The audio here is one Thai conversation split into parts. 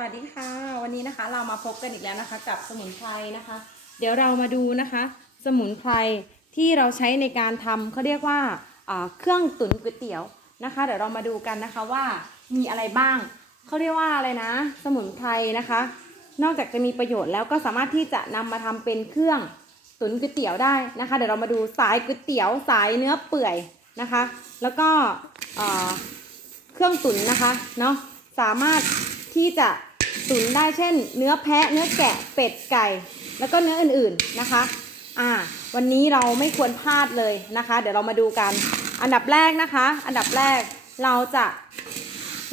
วัสดีค่ะ วันนี้นะคะเรามาพบกันอีกแล้วนะคะ กับสมุนไพรนะคะ เดี๋ยวเรามาดูนะคะ สมุนไพรที่เราใช้ในการทำเขาเรียกว่าเครื่องตุ๋นก๋วยเตี๋ยวนะคะ เดี๋ยวเรามาดูกันนะคะว่ามีอะไรบ้างเขาเรียกว่าอะไรนะ สมุนไพรนะคะ นอกจากจะมีประโยชน์แล้วก็สามารถที่จะนำมาทำเป็นเครื่องตุ๋นก๋วยเตี๋ยวได้นะคะ เดี๋ยวเรามาดูสายก๋วยเตี๋ยวสายเนื้อเปื่อยนะคะ แล้วก็เครื่องตุ๋นนะคะเนาะสามารถที่จะ ตุ๋นได้เช่น เนื้อแพะเนื้อแกะเป็ดไก่ แล้วก็เนื้ออื่นๆนะคะอ่าวันนี้เราไม่ควรพลาดเลยนะคะ เดี๋ยวเรามาดูกัน อันดับแรกนะคะ อันดับแรกเราจะ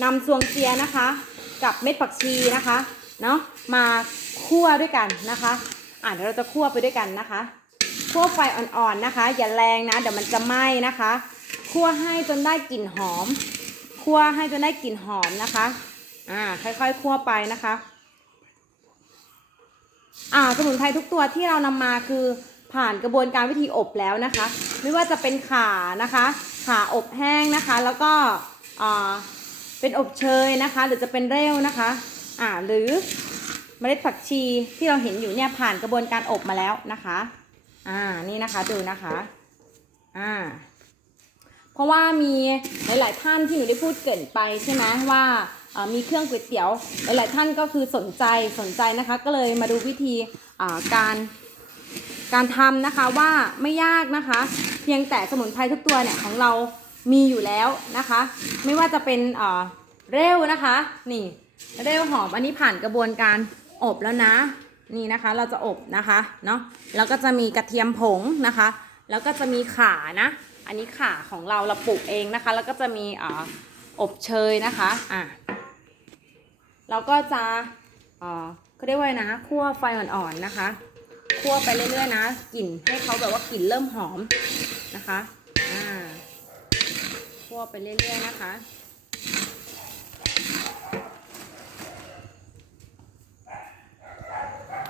นำซวงเจียนะคะ กับเม็ดผักชีนะคะเนาะมาคั่วด้วยกันนะคะอ่าเดี๋ยวเราจะคั่วไปด้วยกันนะคะคั่วไฟอ่อนๆนะคะ อย่าแรงนะเดี๋ยวมันจะไหม้นะคะคั่วให้จนได้กลิ่นหอมคั่วให้จนได้กลิ่นหอมนะคะ อ่าค่อยๆคั่วไปนะคะ อ่าสมุนไพรทุกตัวที่เรานำมาคือผ่านกระบวนการวิธีอบแล้วนะคะ ไม่ว่าจะเป็นข่านะคะข่าอบแห้งนะคะ แล้วก็อ่าเป็นอบเชยนะคะ หรือจะเป็นเร็วนะคะ อ่าหรือเมล็ดผักชีที่เราเห็นอยู่เนี่ยผ่านกระบวนการอบมาแล้วนะคะ อ่านี่นะคะดูนะคะ อ่า เพราะว่ามีหลาย ๆ ท่านที่หนูได้พูดเกินไปใช่ไหมว่า มีเครื่องก๋วยเตี๋ยว หลายๆท่านก็คือสนใจสนใจนะคะ ก็เลยมาดูวิธีการการทำนะคะว่าไม่ยากนะคะ เพียงแต่สมุนไพรทุกตัวเนี่ยของเรามีอยู่แล้วนะคะ ไม่ว่าจะเป็นเอ่เร็วนะคะ นี่เร็วหอมอันนี้ผ่านกระบวนการอบแล้วนะ นี่นะคะเราจะอบนะคะเนาะแล้วก็จะมีกระเทียมผงนะคะ แล้วก็จะมีขานะ อันนี้ข่าของเราเราปลูกเองนะคะ แล้วก็จะมีอ่อบเชยนะคะอะ เราก็จะอ่าเขาเรียกว่านะคั่วไฟอ่อนๆนะคะคั่วไปเรื่อยๆนะกลิ่นให้เขาแบบว่ากลิ่นเริ่มหอมนะคะอ่าคั่วไปเรื่อยๆนะคะ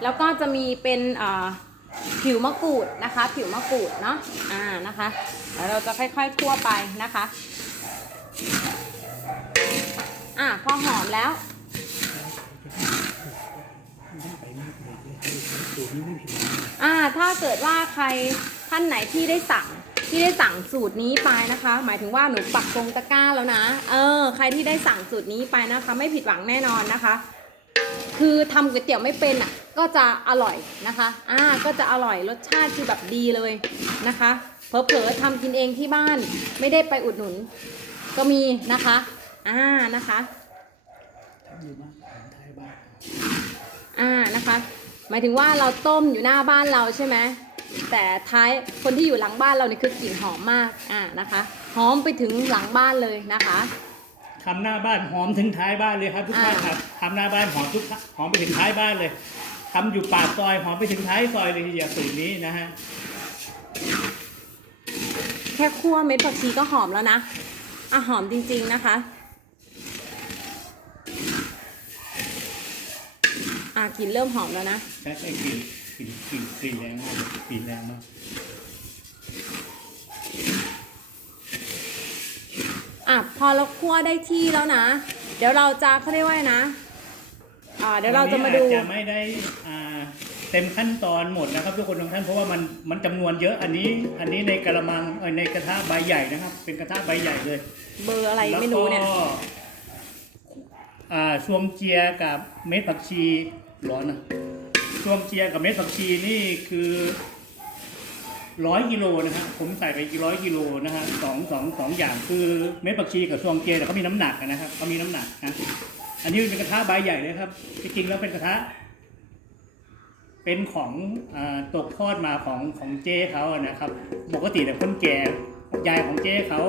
แล้วก็จะมีเป็นอ่าผิวมะกรูดนะคะ ผิวมะกรูดเนาะอ่านะคะแล้วเราจะค่อยๆคั่วไปนะคะ อะพอหอมแล้ว อ่าถ้าเกิดว่าใครท่านไหนที่ได้สั่งที่ได้สั่งสูตรนี้ไปนะคะ หมายถึงว่าหนูปักตรงตะกร้าแล้วนะ เออ ใครที่ได้สั่งสูตรนี้ไปนะคะ ไม่ผิดหวังแน่นอนนะคะ คือทำก๋วยเตี๋ยวไม่เป็นอะ ก็จะอร่อยนะคะ อ่า ก็จะอร่อยรสชาติคือแบบดีเลยนะคะเผลอๆทำกินเองที่บ้าน ไม่ได้ไปอุดหนุน ก็มีนะคะ อ่านะคะ อยู่บ้านของไทยบ้านอ่านะคะ หมายถึงว่าเราต้มอยู่หน้าบ้านเราใช่ไหมแต่ท้ายคนที่อยู่หลังบ้านเราเนี่ยคือกลิ่นหอมมากอ่านะคะหอมไปถึงหลังบ้านเลยนะคะ ทำหน้าบ้านหอมถึงท้ายบ้านเลยครับทุกท่านอ่าครับทำหน้าบ้านหอมทุกหอมไปถึงท้ายบ้านเลยทำอยู่ปากซอยหอมไปถึงท้ายซอยเลยทีเดียวสูตรนี้นะฮะแค่คั่วเม็ดผักชีก็หอมแล้วนะอะหอมจริง ๆนะคะ อะ กลิ่นเริ่มหอมแล้วนะใช้ใช้กลิ่นกลิ่นกลิ่นกลิ่นแรงมากเลยกลิ่นแรงมากอะพอเราคั่วได้ที่แล้วนะ เดี๋ยวเราจะเขาเรียกว่าไงนะอ่าเดี๋ยวเราจะมาดูอันนี้อจจะไม่ได้อ่าเต็มขั้นตอนหมดนะครับทุกคนทุกท่านเพราะว่ามันมันจำนวนเยอะอันนี้อันนี้ในกระมังเอ่อในกระทะใบใหญ่นะครับ เป็นกระทะใบใหญ่เลย เบอร์อะไรไม่รู้เนี่ยแล้วก็อ่าชวงเจียกับเม็ดผักชี ร้อนนะชวงเจียกับเม็ดผักชีนี่คือร้อยกิโลนะฮะผมใส่ไปร้อยกิโลนะฮะสองสองสองอย่างคือเม็ดผักชีกับชวงเจียเนี่เขามีน้ำหนักนะครับเขามีน้ำหนักนะอันนี้เป็นกระทะใบใหญ่เลยครับจริงๆแล้วเป็นกระทะ เป็นของอตกทอดมาของของเจ้เขานะครับ ปกติแต่คนแก่ยายของเจ้เขา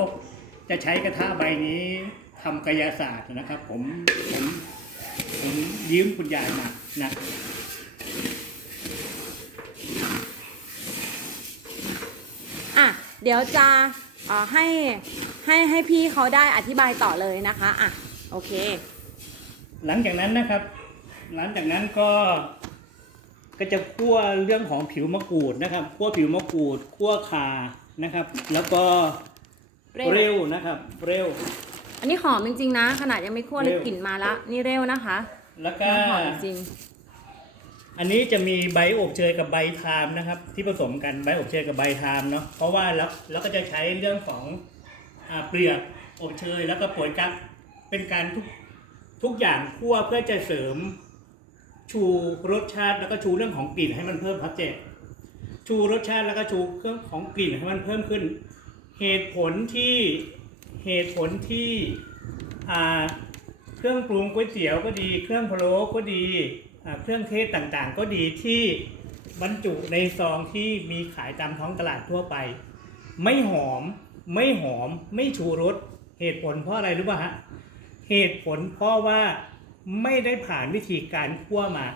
จะใช้กระทะใบนี้ทำกายศาสตร์นะครับ ผมผม ผมยืมคุณยายมานะอะเดี๋ยวจะเอ่อให้ให้ให้พี่เขาได้อธิบายต่อเลยนะคะอะโอเค หลังจากนั้นนะครับ หลังจากนั้นก็ก็จะคั่วเรื่องของผิวมะกรูดนะครับคั่วผิวมะกรูดคั่วข่านะครับ แล้วก็เร็วเร็วนะครับ เร็ว อันนี้หอมจริงๆนะ ขนาดยังไม่คั่วเลยเร็ว กลิ่นมาแล้วนี่เร็วนะคะแล้วก็น้ำหอมจริง อันนี้จะมีใบอบเชยกับใบทามนะครับ ที่ผสมกันใบอบเชยกับใบทามเนาะเพราะว่าแล้วแล้วก็จะใช้เรื่องของอ่าเปลือกอบเชยแล้วก็ป่วยกั๊กเป็นการทุกทุกอย่างคั่วเพื่อจะเสริมชูรสชาติแล้วก็ชูเรื่องของกลิ่นให้มันเพิ่มครับเจชูรสชาติแล้วก็ชูเครื่องของกลิ่นให้มันเพิ่มขึ้น เหตุผลที่ เหตุผลที่เครื่องปรุงก๋วยเตี๋ยวก็ดี เครื่องพะโล้ก็ดีเครื่องเทศต่างๆ ก็ดีที่บรรจุในซองที่มีขายตามท้องตลาดทั่วไป ไม่หอมไม่หอมไม่ชูรสเหตุผลเพราะอะไรรู้ป่ะฮะเหตุผลเพราะว่าไม่ได้ผ่านวิธีการคั่วมา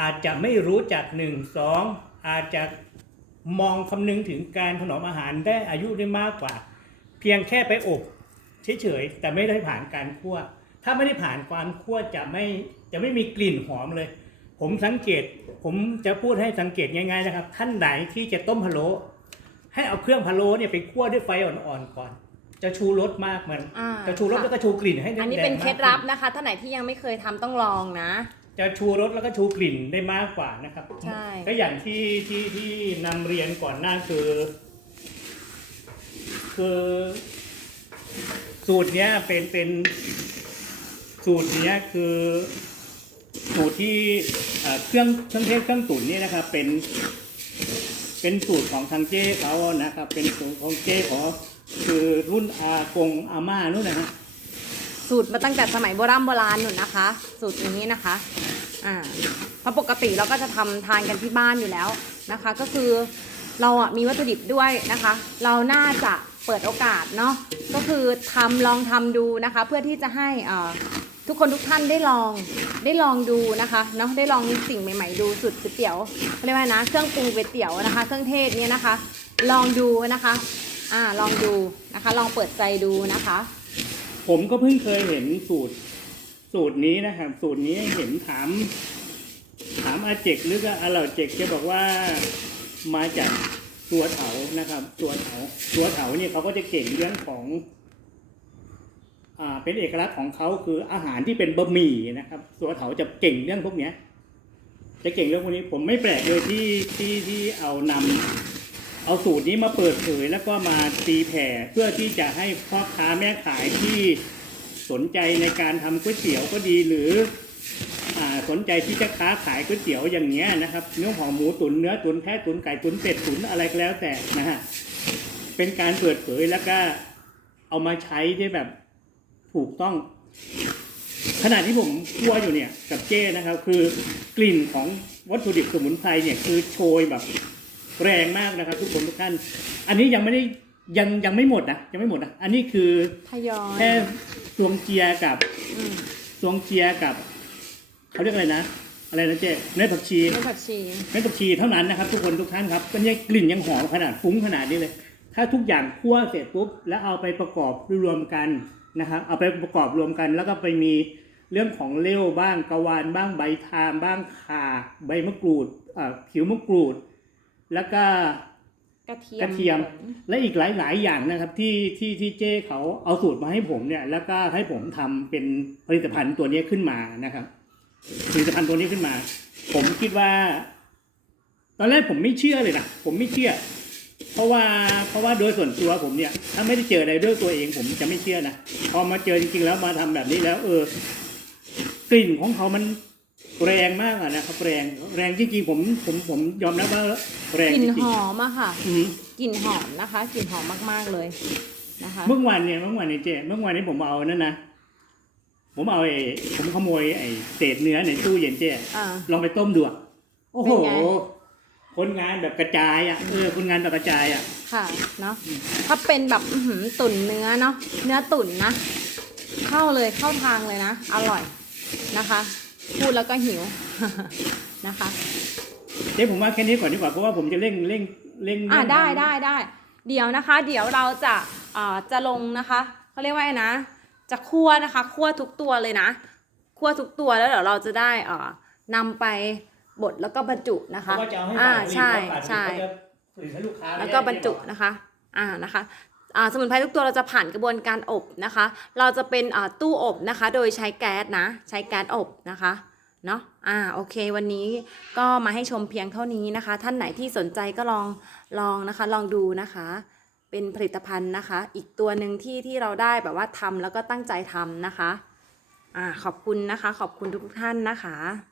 อาจจะไม่รู้จักหนึ่งสองอาจจะมองคำนึงถึงการถนอมอาหารได้อายุได้มากกว่า เพียงแค่ไปอบ เฉยๆแต่ไม่ได้ผ่านการคั่ว ถ้าไม่ได้ผ่านการคั่วจะไม่จะไม่มีกลิ่นหอมเลย ผมสังเกตผมจะพูดให้สังเกตง่ายๆนะครับท่านไหนที่จะต้มพะโล้ให้เอาเครื่องพะโล้เนี่ยไปคั่วด้วยไฟอ่อนๆก่อน จะชูรสมากมันอ่า จะชูรสค่ะแล้วก็ชูกลิ่นให้ได้อันนี้แดงเป็นมากเคล็ดลับนะคะท่านไหนที่ยังไม่เคยทำต้องลองนะ จะชูรสแล้วก็ชูกลิ่นได้มากกว่านะครับใช่ ก็อย่างที่ที่ที่นำเรียนก่อนหน้าคือ คือ สูตรเนี้ยเป็นเป็นสูตรเนี้ยคือสูตรที่เครื่องเครื่องเทศเครื่องตุ๋นนี่นะครับ เป็น เป็นสูตรของทางเจ้เขานะครับ เป็นสูตรของเจ้ขอคือรุ่นอากงอาม่านู่นนะฮะสูตรมาตั้งแต่สมัยโบราณโบราณหนุนนะคะ สูตรนี้นะคะอ่าเพราะปกติเราก็จะทำทานกันที่บ้านอยู่แล้วนะคะ ก็คือเราอะมีวัตถุดิบด้วยนะคะ เราน่าจะ เปิดโอกาสเนาะก็คือทำลองทำดูนะคะ เพื่อที่จะให้ทุกคนทุกท่านได้ลองได้ลองดูนะคะเนาะได้ลองสิ่งใหม่ๆ ดูสูตรก๋วยเตี๋ยวเรียกว่านะ เครื่องปรุงก๋วยเตี๋ยวนะคะ เครื่องเทศเนี่ยนะคะ ลองดูนะคะอ่าลองดูนะคะ ลองเปิดใจดูนะคะ ผมก็เพิ่งเคยเห็นสูตร สูตรนี้นะครับ สูตรนี้เห็นถาม ถามอาเจกหรือก็อาเหล่าเจกแกบอกว่ามาจาก ตัวเถานะครับ ตัวเถาตัวเถาเนี่ยเขาก็จะเก่งเรื่องของอ่าเป็นเอกลักษณ์ของเขาคืออาหารที่เป็นบะหมี่นะครับ ตัวเถาจะเก่งเรื่องพวกเนี้ย จะเก่งเรื่องพวกนี้ผมไม่แปลกเลยที่ที่ที่เอานำเอาสูตรนี้มาเปิดเผยแล้วก็มาตีแผ่เพื่อที่จะให้พ่อค้าแม่ขายที่สนใจในการทำก๋วยเตี๋ยวก็ดีหรือ สนใจที่จะค้าขายก๋วยเตี๋ยวอย่างเงี้ยนะครับเนื้อหอมหมูตุ๋นเนื้อตุ๋นแพะตุ๋นไก่ตุ๋นเป็ดตุ๋นอะไรก็แล้วแต่นะฮะเป็นการเปิดเผยแล้วก็เอามาใช้ได้แบบถูกต้องขณะที่ผมคั่วอยู่เนี่ยกับเจ้นะครับ คือกลิ่นของวัตถุดิบสมุนไพรเนี่ยคือโชยแบบแรงมากนะครับ ทุกคนทุกท่าน อันนี้ยังไม่ได้ยังยังไม่หมดนะยังไม่หมดนะอันนี้คือทยอยแค่ซวงเจียกับอืมซวงเจียกับ เขาเรียกอะไรนะ อะไรนะเจ๊เนื้อผักชีเนื้อผักชีเนื้อผักชีเท่านั้นนะครับทุกคนทุกท่านครับก็เนี่ยกลิ่นยังหอมขนาดฟุ้งขนาดนี้เลย ถ้าทุกอย่างคั่วเสร็จปุ๊บแล้วเอาไปประกอบรวมกันนะครับ เอาไปประกอบรวมกัน แล้วก็ไปมีเรื่องของเลี้ยวบ้างกะวานบ้างใบทามบ้างข่าใบมะกรูดอ่าผิวมะกรูด แล้วก็ กระเทียมกระเทียมผงและอีกหลาย ๆ อย่างนะครับที่ที่ที่เจ้เขาเอาสูตรมาให้ผมเนี่ยแล้วก็ให้ผมทำเป็นผลิตภัณฑ์ตัวนี้ขึ้นมานะครับ ผลิตภัณฑ์ตัวนี้ขึ้นมา ผมคิดว่า ตอนแรกผมไม่เชื่อเลยนะผมไม่เชื่อ เพราะว่าเพราะว่าโดยส่วนตัวผมเนี่ย ถ้าไม่ได้เจออะไรด้วยตัวเองผมจะไม่เชื่อนะพอมาเจอจริงๆแล้วมาทำแบบนี้แล้ว เออ กลิ่นของเขามันแรงมากอะนะครับแรงแรงจริงๆผมผมผมยอมรับว่าแรงกลิ่นจหริงอมอะค่ะๆอืม กลิ่นหอมนะคะกลิ่นหอมมากๆเลยนะคะ เมื่อวานเนี่ยเมื่อวานเนี่ยเจ๊เมื่อวานนี้ผมเอานั่นนะ ผมเอาไอ้ผมขโมยไอ้เศษเนื้อในตู้เย็นเจ๊อ่า ลองไปต้มดูอะโอ้โห เป็นไง คนงานแบบกระจายอะเออคนงานแบบกระจายอะ ค่ะเนาะถ้าเป็นแบบอื้อหือตุ๋นเนื้อเนาะเนื้อตุ๋นนะ เข้าเลยเข้าทางเลยนะ อร่อยนะคะ พูดแล้วก็หิว นะคะ เจ๊ผมว่าแค่นี้ก่อนดีกว่าเพราะว่าผมจะเร่งเร่งเร่งอ่าเร่งได้ทำได้ได้เดี๋ยวนะคะ เดี๋ยวเราจะอ่าจะลงนะคะเขาเรียกว่าไงนะ จะคั่วนะคะ คั่วทุกตัวเลยนะ คั่วทุกตัวแล้วเดี๋ยวเราจะได้อ่านำไปบดแล้วก็บรรจุนะเพคะราะว่าจะเอาให้อ่าฝ่ายผลิตใช่เพราะฝ่ายผลิตใช่เขาจะผลิตให้ลูกค้าแล้วก็บรรจุนะคะ อ่านะคะอ่าสมุนไพรทุกตัวเราจะผ่านกระบวนการอบนะคะ เราจะเป็นอ่าตู้อบนะคะ โดยใช้แก๊สนะ ใช้แก๊สอบนะคะเนาะอ่าโอเค วันนี้ก็มาให้ชมเพียงเท่านี้นะคะ ท่านไหนที่สนใจก็ลองลองนะคะ ลองดูนะคะ เป็นผลิตภัณฑ์นะคะ อีกตัวหนึ่งที่ที่เราได้แบบว่าทำแล้วก็ตั้งใจทำนะคะอ่าขอบคุณนะคะ ขอบคุณทุกท่านนะคะ